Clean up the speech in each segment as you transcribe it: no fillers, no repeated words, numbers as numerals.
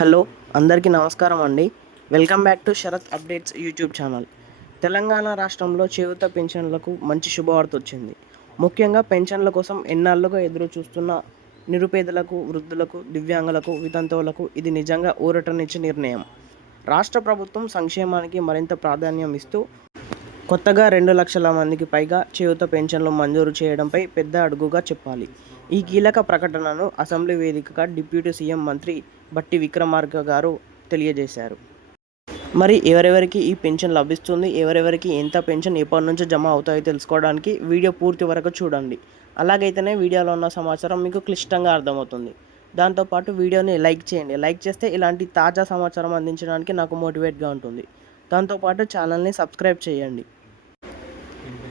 Hello అందరికీ నమస్కారం అండి. Welcome back to Sharath updates YouTube channel. Telangana రాష్ట్రంలో చేయూత పెన్షన్లకు మంచి శుభవార్త వచ్చింది. ముఖ్యంగా పెన్షన్ల కోసం ఎన్నాళ్లుగా ఎదురు చూస్తున్న నిరుపేదలకు, వృద్ధులకు, దివ్యాంగులకు, వితంతువులకు ఇది నిజంగా ఊరటనిచ్చే నిర్ణయం. రాష్ట్ర ప్రభుత్వం సంక్షేమానికి మరింత ప్రాధాన్యం ఇస్తూ కొత్తగా 2,00,000 మందికి పైగా చేయూత పెన్షన్లు మంజూరు చేయడంపై పెద్ద అడుగుగా చెప్పాలి. ఈ కీలక ప్రకటనను అసెంబ్లీ వేదికగా డిప్యూటీ సీఎం మంత్రి బట్టి విక్రమార్క గారు తెలియజేశారు. మరి ఎవరెవరికి ఈ పెన్షన్ లభిస్తుంది, ఎవరెవరికి ఎంత పెన్షన్ ఎప్పటి నుంచి జమ అవుతాయో తెలుసుకోవడానికి వీడియో పూర్తి వరకు చూడండి. అలాగైతేనే వీడియోలో ఉన్న సమాచారం మీకు క్లిష్టంగా అర్థమవుతుంది. దాంతోపాటు వీడియోని లైక్ చేయండి. లైక్ చేస్తే ఇలాంటి తాజా సమాచారం అందించడానికి నాకు మోటివేట్గా ఉంటుంది. దాంతోపాటు ఛానల్ని సబ్స్క్రైబ్ చేయండి.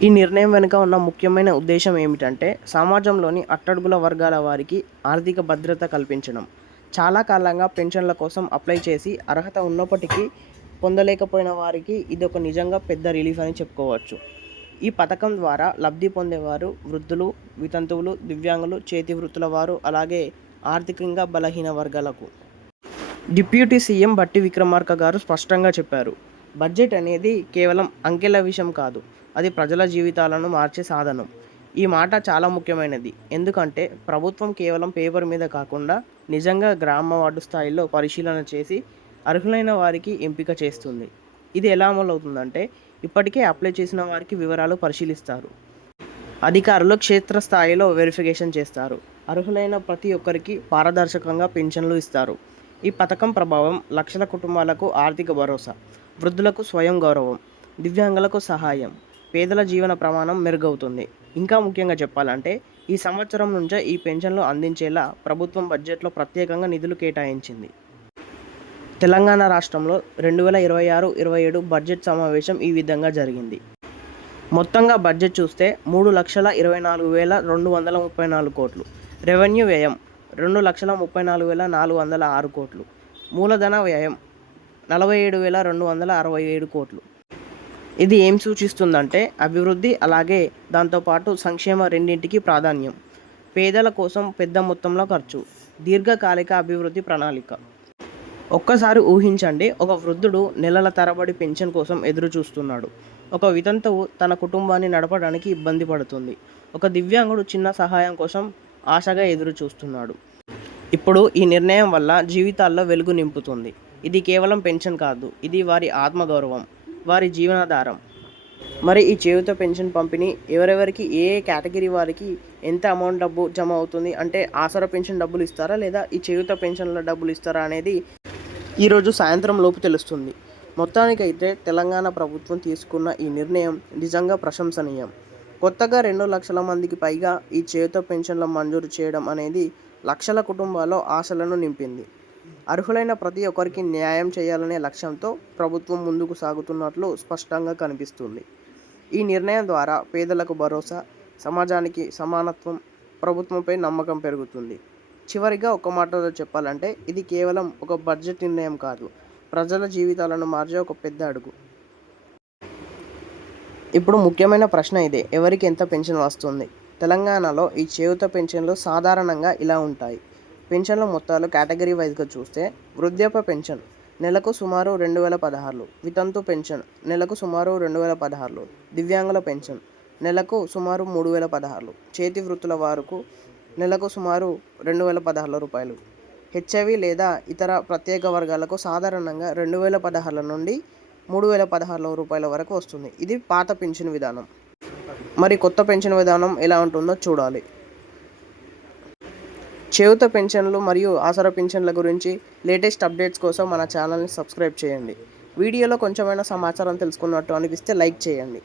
ఈ నిర్ణయం వెనుక ఉన్న ముఖ్యమైన ఉద్దేశం ఏమిటంటే సమాజంలోని అట్టడుగుల వర్గాల వారికి ఆర్థిక భద్రత కల్పించడం. చాలా కాలంగా పెన్షన్ల కోసం అప్లై చేసి అర్హత ఉన్నప్పటికీ పొందలేకపోయిన వారికి ఇదొక నిజంగా పెద్ద రిలీఫ్ అని చెప్పుకోవచ్చు. ఈ పథకం ద్వారా లబ్ధి పొందేవారు వృద్ధులు, వితంతువులు, దివ్యాంగులు, చేతి వృత్తుల వారు, అలాగే ఆర్థికంగా బలహీన వర్గాలకు. డిప్యూటీ సీఎం బట్టి విక్రమార్క గారు స్పష్టంగా చెప్పారు, బడ్జెట్ అనేది కేవలం అంకెల విషయం కాదు, అది ప్రజల జీవితాలను మార్చే సాధనం. ఈ మాట చాలా ముఖ్యమైనది. ఎందుకంటే ప్రభుత్వం కేవలం పేపర్ మీద కాకుండా నిజంగా గ్రామ వార్డు స్థాయిలో పరిశీలన చేసి అర్హులైన వారికి ఎంపిక చేస్తుంది. ఇది ఎలా అమలవుతుందంటే ఇప్పటికే అప్లై చేసిన వారికి వివరాలు పరిశీలిస్తారు. అధికారులు క్షేత్రస్థాయిలో వెరిఫికేషన్ చేస్తారు. అర్హులైన ప్రతి ఒక్కరికి పారదర్శకంగా పెన్షన్లు ఇస్తారు. ఈ పథకం ప్రభావం లక్షల కుటుంబాలకు ఆర్థిక భరోసా, వృద్ధులకు స్వయం గౌరవం, దివ్యాంగులకు సహాయం, పేదల జీవన ప్రమాణం మెరుగవుతుంది. ఇంకా ముఖ్యంగా చెప్పాలంటే ఈ సంవత్సరం నుంచే ఈ పెన్షన్లు అందించేలా ప్రభుత్వం బడ్జెట్లో ప్రత్యేకంగా నిధులు కేటాయించింది. తెలంగాణ రాష్ట్రంలో 2026-27 బడ్జెట్ సమావేశం ఈ విధంగా జరిగింది. మొత్తంగా బడ్జెట్ చూస్తే 3,24,234 కోట్లు, రెవెన్యూ వ్యయం 2,34,406 కోట్లు, మూలధన వ్యయం 47,267 కోట్లు. ఇది ఏం సూచిస్తుందంటే అభివృద్ధి అలాగే దాంతోపాటు సంక్షేమ రెండింటికి ప్రాధాన్యం. పేదల కోసం పెద్ద మొత్తంలో ఖర్చు, దీర్ఘకాలిక అభివృద్ధి ప్రణాళిక. ఒక్కసారి ఊహించండి, ఒక వృద్ధుడు నెలల తరబడి పెన్షన్ కోసం ఎదురు చూస్తున్నాడు. ఒక వితంతువు తన కుటుంబాన్ని నడపడానికి ఇబ్బంది పడుతుంది. ఒక దివ్యాంగుడు చిన్న సహాయం కోసం ఆశగా ఎదురు చూస్తున్నాడు. ఇప్పుడు ఈ నిర్ణయం వల్ల జీవితాల్లో వెలుగు నింపుతుంది. ఇది కేవలం పెన్షన్ కాదు, ఇది వారి ఆత్మగౌరవం, వారి జీవనాధారం. మరి ఈ చేయూత పెన్షన్ పంపిణీ ఎవరెవరికి, ఏ కేటగిరీ వారికి ఎంత అమౌంట్ డబ్బు జమ అవుతుంది అంటే ఆసరా పెన్షన్ డబ్బులు ఇస్తారా లేదా ఈ చేయూత పెన్షన్ల డబ్బులు ఇస్తారా అనేది ఈరోజు సాయంత్రం లోపు తెలుస్తుంది. మొత్తానికైతే తెలంగాణ ప్రభుత్వం తీసుకున్న ఈ నిర్ణయం నిజంగా ప్రశంసనీయం. కొత్తగా 2,00,000 మందికి పైగా ఈ చేయూత పెన్షన్ల మంజూరు చేయడం అనేది లక్షల కుటుంబాల్లో ఆశలను నింపింది. అర్హులైన ప్రతి ఒక్కరికి న్యాయం చేయాలనే లక్ష్యంతో ప్రభుత్వం ముందుకు సాగుతున్నట్లు స్పష్టంగా కనిపిస్తుంది. ఈ నిర్ణయం ద్వారా పేదలకు భరోసా, సమాజానికి సమానత్వం, ప్రభుత్వంపై నమ్మకం పెరుగుతుంది. చివరిగా ఒక మాటలో చెప్పాలంటే ఇది కేవలం ఒక బడ్జెట్ నిర్ణయం కాదు, ప్రజల జీవితాలను మార్చే ఒక పెద్ద అడుగు. ఇప్పుడు ముఖ్యమైన ప్రశ్న ఇదే, ఎవరికి ఎంత పెన్షన్ వస్తుంది? తెలంగాణలో ఈ చేయూత పెన్షన్లు సాధారణంగా ఇలా ఉంటాయి. పెన్షన్ల మొత్తాలు కేటగిరీ వైజ్గా చూస్తే వృద్ధాప్య పెన్షన్ నెలకు సుమారు 2,016, వితంతు పెన్షన్ నెలకు సుమారు 2,016, దివ్యాంగుల పెన్షన్ నెలకు సుమారు 3,016, చేతి వృత్తుల వారికి నెలకు సుమారు 2,016 రూపాయలు, హెచ్ఐవి లేదా ఇతర ప్రత్యేక వర్గాలకు సాధారణంగా 2,016 నుండి 3,016 రూపాయల వరకు వస్తుంది. ఇది పాత పెన్షన్ విధానం. మరి కొత్త పెన్షన్ విధానం ఎలా ఉంటుందో చూడాలి. చేయూత పెన్షన్లు మరియు ఆసరా పెన్షన్ల గురించి లేటెస్ట్ అప్డేట్స్ కోసం మన ఛానల్ని సబ్స్క్రైబ్ చేయండి. వీడియోలో కొంచెమైనా సమాచారం తెలుసుకున్నట్టు అనిపిస్తే లైక్ చేయండి.